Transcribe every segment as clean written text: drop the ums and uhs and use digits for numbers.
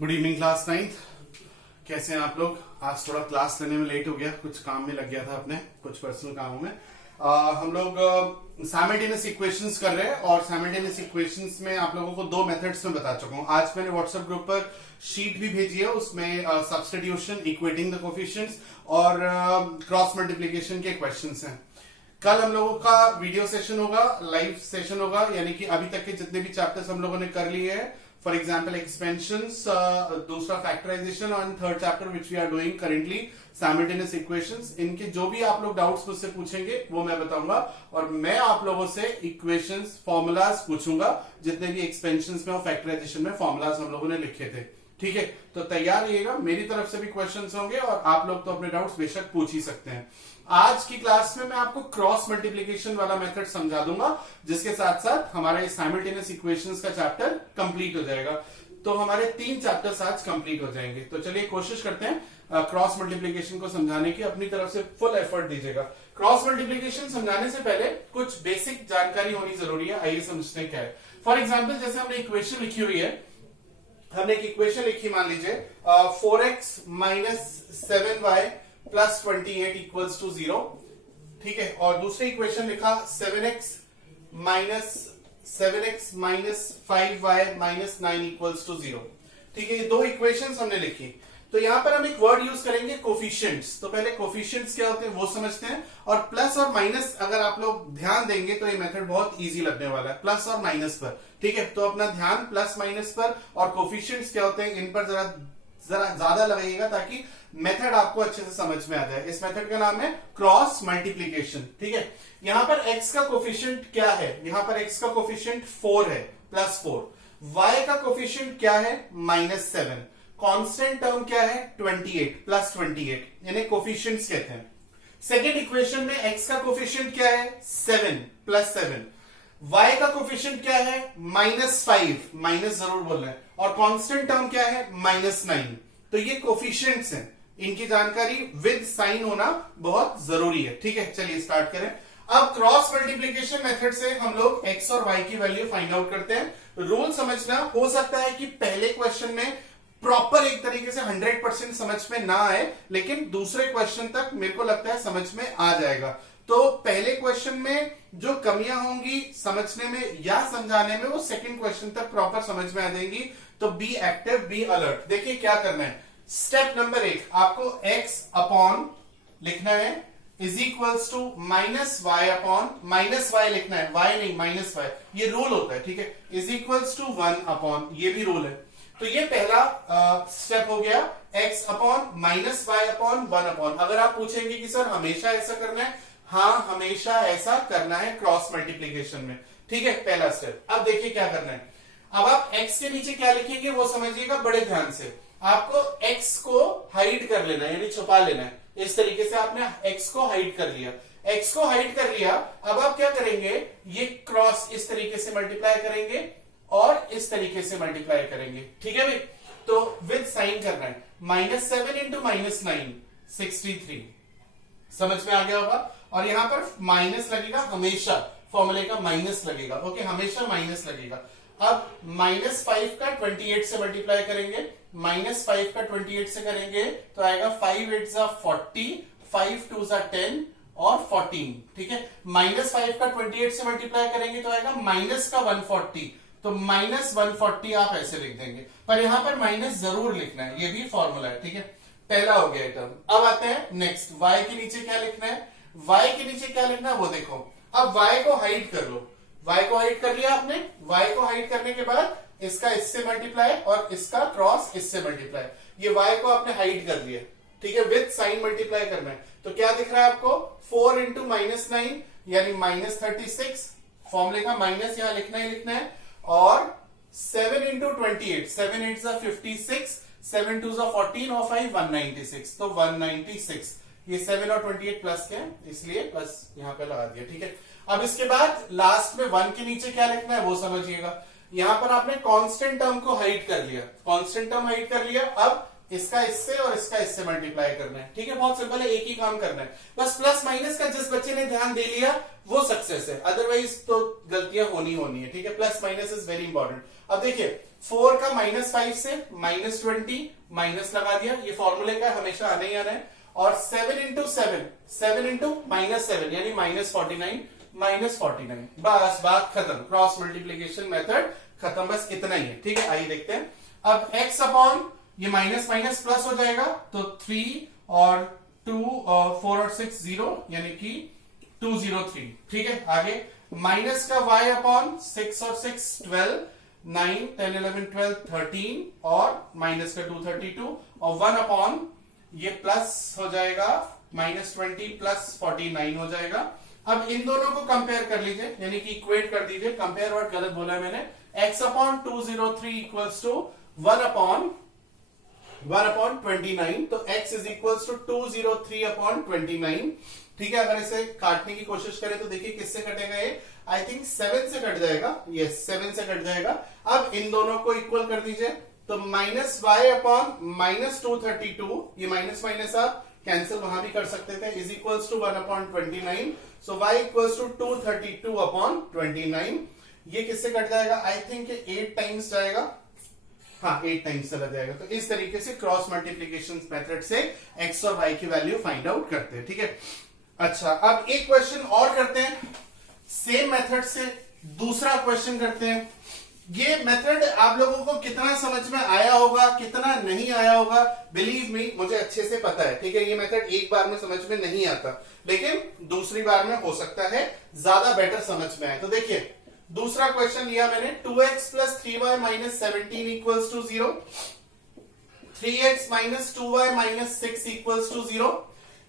Good evening class 9th। कैसे हैं आप लोग? आज थोड़ा क्लास लेने में लेट हो गया, कुछ काम में लग गया था अपने कुछ पर्सनल कामों में। हम लोग साइमल्टेनियस इक्वेशंस कर रहे हैं और साइमल्टेनियस इक्वेशंस में आप लोगों को दो मेथड्स में बता चुका हूं। आज मैंने व्हाट्सएप ग्रुप पर शीट भी भेजी है, उसमें सब्स्टिट्यूशन, इक्वेटिंग द कोफिशिएंट्स और क्रॉस मल्टीप्लिकेशन के क्वेश्चंस हैं। कल हम लोगों का वीडियो सेशन होगा, लाइव सेशन होगा, यानी कि अभी तक के जितने भी चैप्टर्स हम लोगों ने कर लिए हैं, फॉर एग्जाम्पल एक्सपेंशंस, दूसरा फैक्टराइजेशन और third chapter which we are doing currently simultaneous equations, इनके जो भी आप लोग डाउट्स मुझसे पूछेंगे वो मैं बताऊंगा और मैं आप लोगों से इक्वेशंस, फॉर्मूलाज पूछूंगा, जितने भी एक्सपेंशंस में और फैक्टराइजेशन में फॉर्मूलाज हम लोगों ने लिखे थे। ठीक है, तो तैयार रहिएगा, मेरी तरफ से भी क्वेश्चंस होंगे और आप लोग तो अपने डाउट्स बेशक पूछ ही सकते हैं। आज की क्लास में मैं आपको क्रॉस मल्टीप्लिकेशन वाला मेथड समझा दूंगा, जिसके साथ साथ हमारा इस साइमल्टेनियस इक्वेशंस का चैप्टर कंप्लीट हो जाएगा। तो हमारे 3 चैप्टर्स आज कंप्लीट हो जाएंगे। तो चलिए कोशिश करते हैं क्रॉस मल्टीप्लिकेशन को समझाने की, अपनी तरफ से फुल एफर्ट दीजिएगा। क्रॉस मल्टीप्लिकेशन समझाने से पहले कुछ बेसिक जानकारी होनी जरूरी है, आइए समझते हैं क्या है। फॉर एग्जाम्पल, जैसे हमने इक्वेशन लिखी हुई है, हमने एक इक्वेशन लिखी, मान लीजिए 4x - 7y + 28 इक्वल्स टू 0। ठीक है, और दूसरी इक्वेशन लिखा 7x - 5y - 9 इक्वल्स टू 0। ठीक है, ये दो इक्वेशंस हमने लिखी। तो यहां पर हम एक वर्ड यूज करेंगे कोफिशिएंट्स। तो पहले कोफिशिएंट्स क्या होते हैं वो समझते हैं, और प्लस और माइनस अगर आप लोग ध्यान देंगे तो ये मेथड बहुत इजी लगने वाला है, प्लस और माइनस पर। ठीक है, तो अपना ध्यान प्लस माइनस पर और कोफिशिएंट्स क्या होते हैं इन पर जरा ज्यादा लगाइएगा, ताकि मेथड आपको अच्छे से समझ में आ जाए। इस मेथड का नाम है क्रॉस मल्टीप्लीकेशन। ठीक है, यहां पर x का कोफिशिएंट क्या है? यहां पर x का कोफिशिएंट 4 है, +4। y का कोफिशिएंट क्या है? -7। कांस्टेंट टर्म क्या है? 28, +28, इन्हें कोफिशिएंट्स कहते हैं। सेकेंड इक्वेशन में x का कोफिशिएंट क्या है? 7, +7। y का कोफिशिएंट क्या है? -5, माइनस जरूर बोलना है, और कांस्टेंट टर्म क्या है? -9। तो ये कोफिशिएंट्स हैं, इनकी जानकारी विद साइन होना बहुत जरूरी है। ठीक है, चलिए स्टार्ट करें। अब क्रॉस मल्टीप्लिकेशन मेथड से हम लोग x और y की वैल्यू फाइंड आउट करते हैं। रूल समझना, हो सकता है कि पहले क्वेश्चन में प्रॉपर एक तरीके से 100% समझ में ना आए, लेकिन दूसरे क्वेश्चन तक मेरे को लगता है समझ में आ जाएगा। तो पहले क्वेश्चन में जो कमियां होंगी समझने में या समझाने में, वो सेकंड क्वेश्चन तक प्रॉपर समझ में आ जाएंगी। तो बी एक्टिव, बी अलर्ट। देखिए क्या करना है। स्टेप नंबर 1, आपको x अपॉन लिखना है is equals to -y upon -y लिखना है, y नहीं -y, ये रूल होता है। ठीक है, इज इक्वल्स टू 1 अपॉन, ये भी रूल है। तो ये पहला स्टेप हो गया, x upon -y upon 1 upon. अगर आप पूछेंगे कि सर हमेशा ऐसा करना है, हाँ हमेशा ऐसा करना है क्रॉस मल्टीप्लीकेशन में। ठीक है, पहला स्टेप। अब देखिए क्या करना है। अब आप x के नीचे क्या लिखेंगे वो समझिएगा बड़े ध्यान से। आपको x को हाइड कर लेना है, यानी छुपा लेना है। इस तरीके से आपने x को हाइड कर लिया, x को हाइड कर लिया। अब आप क्या करेंगे, ये क्रॉस इस तरीके से मल्टीप्लाई करेंगे और इस तरीके से मल्टीप्लाई करेंगे। ठीक है भाई, तो विद साइन करना है। -7 × -9, 63। समझ में आ गया होगा। और यहां पर माइनस लगेगा, हमेशा फॉर्मूले का माइनस लगेगा। ओके, हमेशा माइनस लगेगा। अब -5 का 28 से मल्टीप्लाई करेंगे, -5 का 28 से करेंगे तो आएगा 5 8 = 40, 5 2 = 10 और 14। ठीक है, -5 का 28 से मल्टीप्लाई करेंगे तो आएगा -140, तो -140 आप ऐसे लिख देंगे, पर यहां पर माइनस जरूर लिखना है, ये भी फॉर्मूला है। ठीक है, पहला हो गया टर्म। अब आते हैं नेक्स्ट, y के नीचे क्या लिखना है? y के नीचे क्या लिखना है वो देखो। अब y को हाइड कर लो, y को हाइड कर लिया आपने। y को हाइड करने के बाद इसका इससे मल्टीप्लाई और इसका क्रॉस इससे मल्टीप्लाई, ये y को आपने हाइड कर दिया। ठीक है, विद साइन मल्टीप्लाई करना है। तो क्या दिख रहा है आपको? 4 × -9 यानी -36, फॉर्मूले का माइनस यहां लिखना ही लिखना है, और 7 × 28, 7 8 = 56, 7 2 = 14 और 5 196, तो 196। ये 7 और 28 प्लस के हैं, इसलिए प्लस यहां पे लगा दिया। ठीक है, अब इसके बाद लास्ट में 1 के नीचे क्या लिखना है वो समझिएगा। यहां पर आपने कांस्टेंट टर्म को हाइड कर लिया, कांस्टेंट टर्म हाइड कर लिया। अब इसका इससे और इसका इससे मल्टीप्लाई करना है। ठीक है, बहुत सिंपल है, एक ही काम करना है। बस प्लस माइनस का जिस बच्चे ने ध्यान दे लिया वो सक्सेस है, अदरवाइज तो गलतियां होनी है। ठीक है, plus minus is very important. अब देखिए 4 का -5 से -20 माइनस लगा दिया, ये फॉर्मूले का हमेशा आना ही आना है। और 7 इंटू 7 -7 यानी -49 बस बात खत्म, क्रॉस मल्टीप्लीकेशन मेथड खत्म, बस इतना ही है। ठीक है, आइए देखते हैं। अब x अपॉन ये माइनस माइनस प्लस हो जाएगा, तो 3 और 2 और 4 और 6 0 यानी कि 203। ठीक है, आगे माइनस का y अपॉन 6 और 6 12 9 10 11 12 13 और माइनस का 232 और 1 अपॉन ये प्लस हो जाएगा -20 प्लस 49 हो जाएगा। अब इन दोनों को कंपेयर कर लीजिए, यानी कि इक्वेट कर दीजिए। कंपेयर वर्ड गलत बोला है मैंने। x upon 203 equals to 1 upon 29, तो x is equals to 203 upon 29। ठीक है, अगर इसे काटने की कोशिश करें तो देखिए किससे कटेगा ये, आई थिंक 7 से कट जाएगा। यस, 7 से कट जाएगा। अब इन दोनों को इक्वल कर दीजिए, तो -y अपॉन -232, ये माइनस माइनस आप कैंसिल वहां भी कर सकते थे, is equals to 1 upon 29। So y equals to 232 upon 29। ये किससे कट जाएगा, आई थिंक 8 टाइम्स जाएगा। हाँ, 8 टाइम्स चला जाएगा। तो इस तरीके से क्रॉस मल्टीप्लीकेशन मेथड से x और y की वैल्यू फाइंड आउट करते हैं। ठीक है, अच्छा अब एक क्वेश्चन और करते हैं, सेम मेथड से दूसरा क्वेश्चन करते हैं। ये मेथड आप लोगों को कितना समझ में आया होगा, कितना नहीं आया होगा, बिलीव मी मुझे अच्छे से पता है। ठीक है, ये मेथड एक बार में समझ में नहीं आता, लेकिन दूसरी बार में हो सकता है ज्यादा बेटर समझ में आए। तो देखिए दूसरा क्वेश्चन लिया मैंने, 2x plus 3y minus 17 equals to 0, 3x minus 2y minus 6 equals to 0।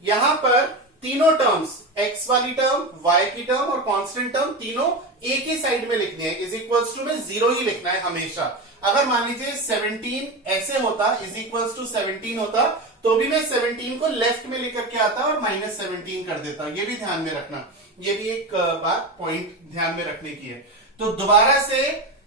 यहां पर तीनों टर्म्स, x वाली टर्म, y की टर्म और कांस्टेंट टर्म, तीनों एक ही साइड में लिखनी है। इज इक्वल्स टू में 0 ही लिखना है हमेशा। अगर मान लीजिए 17 ऐसे होता, इज इक्वल्स टू 17 होता, तो भी मैं 17 को लेफ्ट में लेकर के आता और -17 कर देता। ये भी ध्यान में रखना, ये भी एक बात पॉइंट ध्यान में रखने की है। तो दोबारा से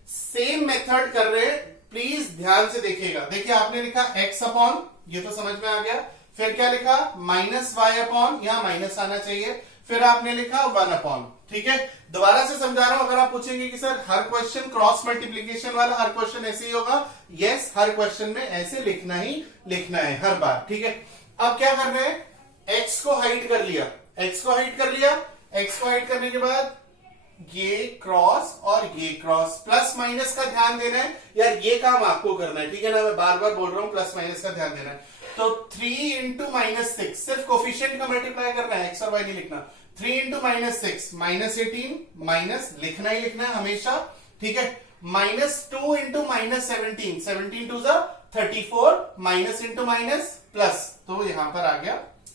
सेम मेथड कर रहे हैं, प्लीज ध्यान से देखिएगा। देखिए आपने लिखा x अपॉन, ये तो समझ में आ गया। फिर क्या लिखा, -y अपॉन, यहां माइनस आना चाहिए। फिर आपने लिखा 1 अपॉन। ठीक है, दोबारा से समझा रहा हूं। अगर आप पूछेंगे कि सर हर क्वेश्चन क्रॉस मल्टीप्लीकेशन वाला हर क्वेश्चन ऐसे ही होगा, यस, हर क्वेश्चन में ऐसे लिखना ही लिखना है हर बार। ठीक है, अब क्या कर रहे हैं, x को हाइड कर लिया, x को हाइड कर लिया। x को हाइड करने के बाद ये क्रॉस और ये क्रॉस, प्लस माइनस का ध्यान देना है यार, ये काम आपको करना है। ठीक है ना, मैं बार बार बोल रहा हूं प्लस माइनस का ध्यान देना है। तो 3 इंटू -6, सिर्फ कोफिशिएंट का मल्टीप्लाई करना है, x और y नहीं लिखना। 3 इंटू -6 -18, माइनस लिखना ही लिखना है हमेशा। ठीक है, -2 into -17, 17 two 34, minus into minus plus, तो यहां पर आ गया।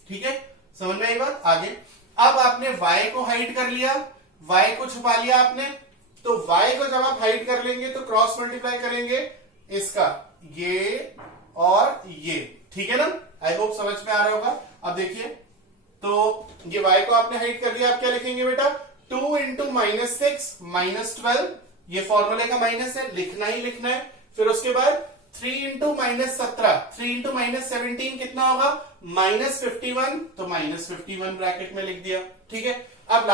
ठीक है, समझ में आई बात। आगे अब आपने y को हाइड कर लिया, y को छुपा लिया आपने, तो y को जब आप हाइड कर लेंगे तो क्रॉस मल्टीप्लाई करेंगे इसका, ये और ये। ठीक है ना, आई होप समझ में आ रहा होगा। अब देखिए, तो ये y को आपने हाइड कर लिया, आप क्या लिखेंगे बेटा, 2 इंटू -6 -12, ये फॉर्मूले का माइनस है, लिखना ही लिखना है। फिर उसके बाद 3 इंटू -17, 3 इंटू -17 कितना होगा, -51, तो -51 ब्रैकेट में लिख दिया। ठीक है, अब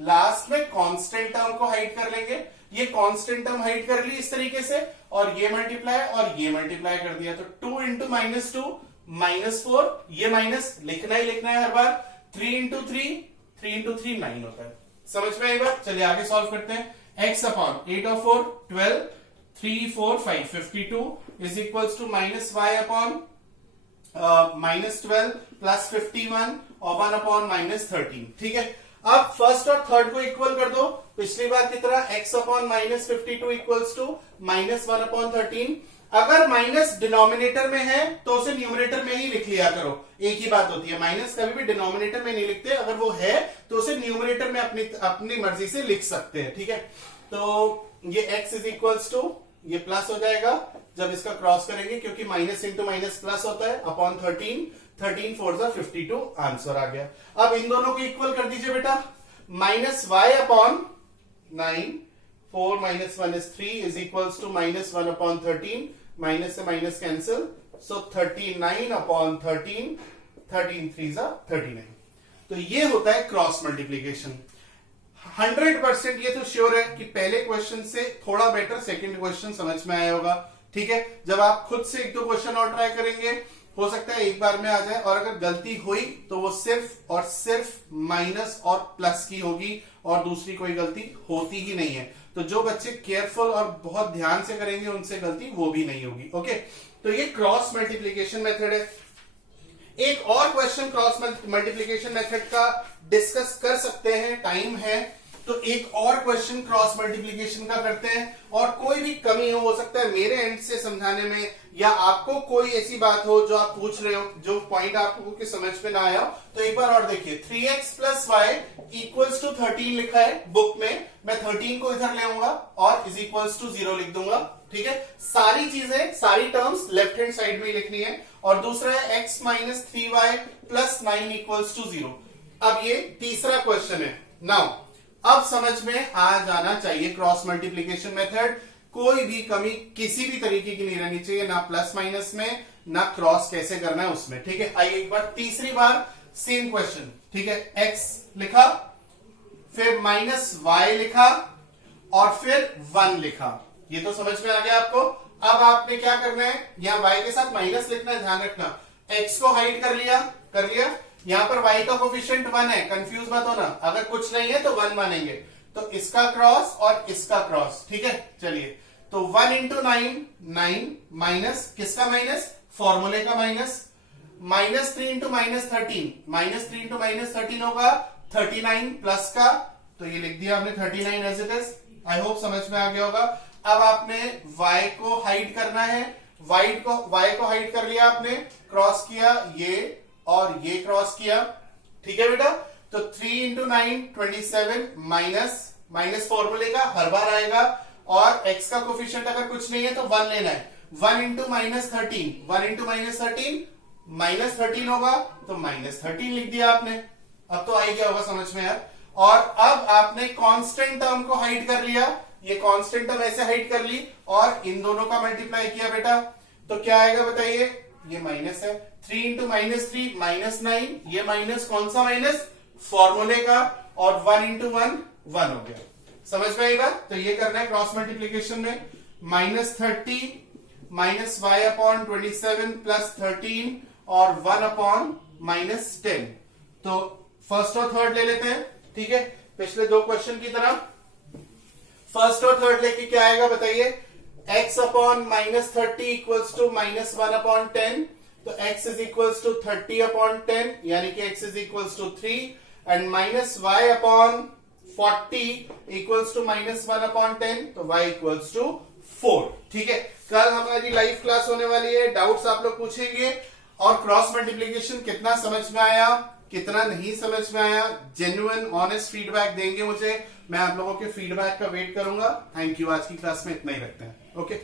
लास्ट में कांस्टेंट टर्म को हाइड कर लेंगे। ये कांस्टेंट टर्म हाइड कर ली इस तरीके से, और ये मल्टीप्लाई और ये मल्टीप्लाई कर दिया, तो 2 इंटू -2 -4, ये माइनस लिखना ही लिखना है हर बार। 3 इंटू 3 9 होता है। समझ में आई बात। चलिए आगे सॉल्व करते हैं। x अपॉन 8 और 4 12, 3 4 5 52 is equals to -y upon -12 plus 51 और 1 अपॉन -13। ठीक है, अब फर्स्ट और थर्ड को इक्वल कर दो, पिछली बार की तरह x upon -52 equals to -1 upon 13। अगर माइनस डिनोमिनेटर में है तो उसे न्यूमरेटर में ही लिख लिया करो, एक ही बात होती है। माइनस कभी भी डिनोमिनेटर में नहीं लिखते, अगर वो है तो उसे न्यूमरेटर में अपनी मर्जी से लिख सकते हैं। ठीक है, तो ये x इज इक्वल्स टू, ये प्लस हो जाएगा जब इसका क्रॉस करेंगे, क्योंकि माइनस इंटू माइनस प्लस होता है, अपॉन 13, 13 4 52, आंसर आ गया। अब इन दोनों को इक्वल कर दीजिए बेटा, -y upon 9, 4 - 1 is 3 is equals to -1 upon 13, minus से माइनस कैंसिल, सो 39 अपॉन 13, 13 3 जा 39। तो ये होता है क्रॉस मल्टीप्लीकेशन। 100% ये तो श्योर है कि पहले क्वेश्चन से थोड़ा बेटर सेकंड क्वेश्चन समझ में आया होगा। ठीक है, जब आप खुद से एक दो क्वेश्चन और ट्राई करेंगे हो सकता है एक बार में आ जाए, और अगर गलती हुई तो वो सिर्फ और सिर्फ माइनस और प्लस की होगी और दूसरी कोई गलती होती ही नहीं है। तो जो बच्चे केयरफुल और बहुत ध्यान से करेंगे उनसे गलती वो भी नहीं होगी। ओके, तो ये क्रॉस मल्टीप्लीकेशन मेथड है। एक और क्वेश्चन क्रॉस मल्टीप्लीकेशन मेथड का डिस्कस कर सकते हैं, टाइम है तो एक और क्वेश्चन क्रॉस मल्टीप्लीकेशन का करते हैं। और कोई भी कमी हो सकता है मेरे एंड से समझाने में, या आपको कोई ऐसी बात हो जो आप पूछ रहे हो, जो पॉइंट आपको की समझ में ना आया, तो एक बार और देखिए। 3x plus Y equals to 13 लिखा है बुक में, मैं 13 को इधर ले आऊंगा और इज इक्वल्स टू 0 लिख दूंगा। ठीक है, सारी चीजें, सारी टर्म्स लेफ्ट हैंड साइड में ही लिखनी है। और दूसरा है x minus 3y plus 9 equals to 0। अब ये तीसरा क्वेश्चन है। नाउ अब समझ में आ जाना चाहिए क्रॉस मल्टीप्लीकेशन मेथड, कोई भी कमी किसी भी तरीके की नहीं रहनी चाहिए, ना प्लस माइनस में, ना क्रॉस कैसे करना है उसमें। ठीक है, आइए एक बार तीसरी बार सेम क्वेश्चन। ठीक है, x लिखा, फिर माइनस y लिखा और फिर 1 लिखा। ये तो समझ में आ गया आपको। अब आपने क्या करना है, यहां y के साथ माइनस लिखना है, ध्यान रखना। x को हाइड कर लिया। यहां पर y का कोफिशिएंट 1 है, कंफ्यूज मत होना, अगर कुछ नहीं है तो 1 मानेंगे। तो इसका क्रॉस और इसका क्रॉस। ठीक है, चलिए, तो 1 इंटू 9, 9 माइनस किसका माइनस, फॉर्मूले का minus, minus 3 into minus 13, minus 3 into minus 13 होगा 39 प्लस का, तो ये लिख दिया हमने 39 as it is. I hope समझ में आ गया होगा। अब आपने y को हाइड करना है, y को हाइड कर लिया आपने, क्रॉस किया ये और ये क्रॉस किया। ठीक है बेटा, तो 3 इंटू 9 27 माइनस फॉर्मूले का हर बार आएगा, और x का कोफिशिएंट अगर कुछ नहीं है तो 1 लेना है। 1 into minus 13, 1 into minus 13 minus 13 होगा, तो माइनस 13 लिख दिया आपने। अब तो आई गया होगा समझ में यार। और अब आपने कांस्टेंट टर्म को हाइड कर लिया, ये कांस्टेंट टर्म ऐसे हाइड कर ली और इन दोनों का मल्टीप्लाई किया बेटा, तो क्या आएगा बताइए, ये माइनस है। 3 इंटू माइनस 3 माइनस 9, ये माइनस कौन सा माइनस, फॉर्मूले का, और 1 इंटू 1 1 हो गया। समझ में आएगा। तो ये करना है क्रॉस मल्टीप्लीकेशन में, minus 30 minus y upon 27 plus 13 और 1 अपॉन माइनस 10। तो फर्स्ट और थर्ड ले लेते हैं। ठीक है, पिछले दो क्वेश्चन की तरह फर्स्ट और थर्ड लेके क्या आएगा बताइए, x upon minus 30 equals to minus 1 upon 10, तो x is equals to 30 upon 10, यानी कि x is equals to 3, and minus y upon 40 equals to minus 1 upon 10, तो y इक्वल्स टू 4। ठीक है, कल हमारी लाइव क्लास होने वाली है, डाउट्स आप लोग पूछेंगे, और क्रॉस मल्टीप्लीकेशन कितना समझ में आया, कितना नहीं समझ में आया, जेन्युइन ऑनेस्ट फीडबैक देंगे मुझे, मैं आप लोगों के फीडबैक का वेट करूंगा। थैंक यू, आज की क्लास में इतना ही रखते हैं। ओके।